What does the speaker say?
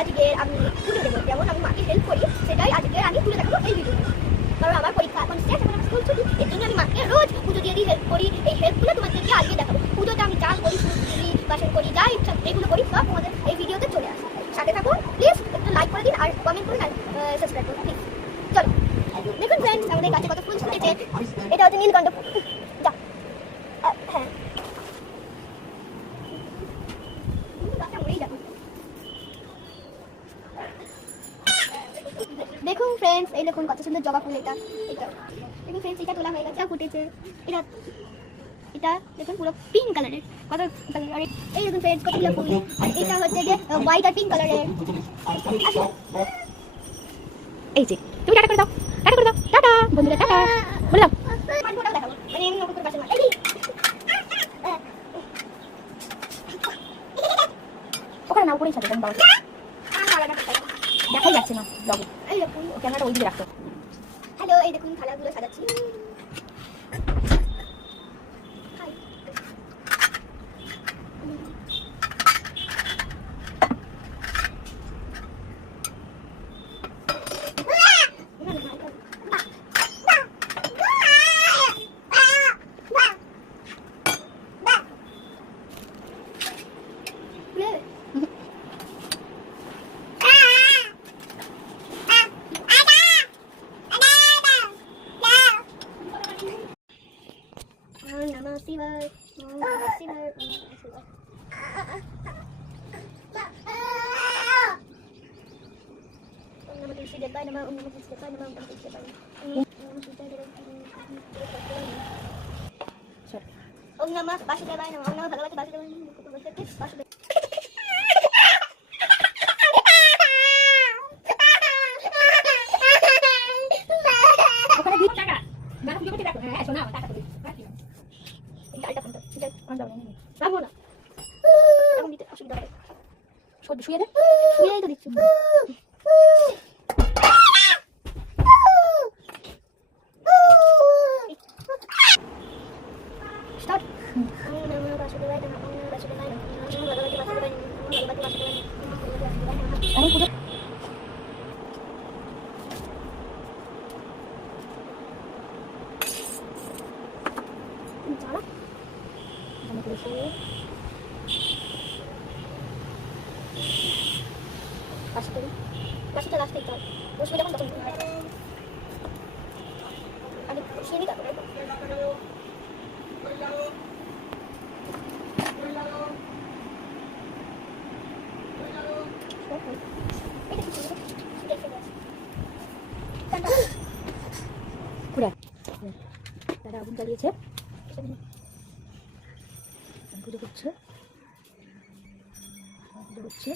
আজকে আমি তুলে দেবো, যেমন আমি মাকে হেল্প করি সেটাই আজকে আমি তুলে দেখাবো এই ভিডিওতে। কারণ আমার পরীক্ষা এখন শেষ, এখন আমার স্কুল ছুটি, এর জন্য আমি মাকে রোজ পুজো দিয়ে হেল্প করি। এই হেল্পগুলো তোমাদেরকে আজকে দেখাবো। পুজোতে আমি যা করি, সুন্দরী বাসন করি, যা ইচ্ছা এগুলো করি, সব তোমাদের এই ভিডিওতে চলে আসে। সাথে থাকুন প্লিজ, একটু লাইক করে দিন আর কমেন্ট করুন আর সাবস্ক্রাইব করুন প্লিজ। চলো দেখুন ফ্রেন্ডস, আমাদের গাছে কত ফুল ফুটেছে। এটা হচ্ছে নীলকণ্ঠ ফুল। যা হ্যাঁ দেখুন ফ্রেন্ডস, এই দেখুন কত সুন্দর জবা ফুল। এটা দেখুন ফ্রেন্ডস, এটা তোলা হয়ে গেছে, ফুটেছে। এটা এটা দেখুন পুরো পিঙ্ক কালারের, কত কালার। আর এই দেখুন ফ্রেন্ডস কতগুলো ফুল। আর এটা হচ্ছে যে হোয়াইট আর পিঙ্ক কালারের। এই যে তুমি টাটা করে দাও, টাটা করে দাও, টাটা বন্ধুরা, টাটা বলে দাও। মানে আমি নতুন পাশে মার ওখানে না, উপরেই সাথে বাবা দেখাই যাচ্ছে না ব্লগে। এই দেখুন ক্যামেরাটা ওই দিকে রাখতো। হ্যালো, এই দেখুন থালাগুলো সাজাচ্ছি। Namah Shivaya, Namah Shivaya, Om Namah Tulsi Devaya Namah, Om Namah Tulsi Devaya Namah, Om Namah Tulsi Devaya Namah, Om Namah Vasudevaya Namah, Om Namah Bhagavate Vasudevaya Namah, শুয়ে দে, শুয়েই তো দিচ্ছি। স্টার্ট। ওম নমঃ বাসুদেবায় নমঃ, ওম নমঃ বাসুদেবায় নমঃ, ওম নমঃ ভগবতে বাসুদেবায় নমঃ, ওম নমঃ ভগবতে বাসুদেবায় নমঃ, ওম নমঃ ভগবতে বাসুদেবায় নমঃ। আরে পুরো চলো আমি তুলসী পাশে লাস্টে চল বসবে যখন তখন আমি বসিয়ে নিই। তারপরে দাদা আগুন জ্বালিয়েছে, পুজো করছে, পুজো করছে।